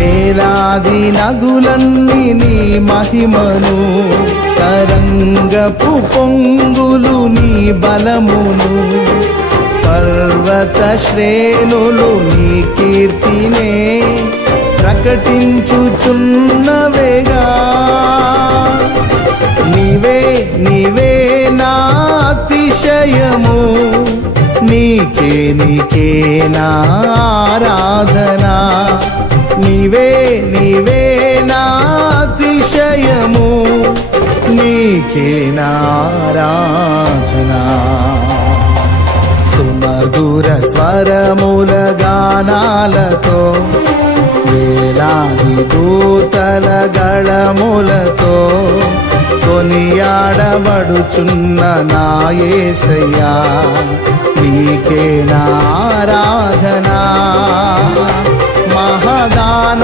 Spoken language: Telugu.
వేలాది నదులన్నీ నీ మహిమను, తరంగపు పొంగులు నీ బలమును, పర్వత శ్రేణులు నీ కీర్తినే ప్రకటించుచున్నవేగా. నీవే నా అతిశయము, నీకే నా ఆరాధనా. నీవే నా అతిశయము, నీకే నా ఆరాధనా. సుమధుర స్వరముల గానాలతో, వేలాది దూతల గళములతో కొనియాడబడుచున్న నా యేసయ్యా, నీకే నా ఆరాధనా. మహదాన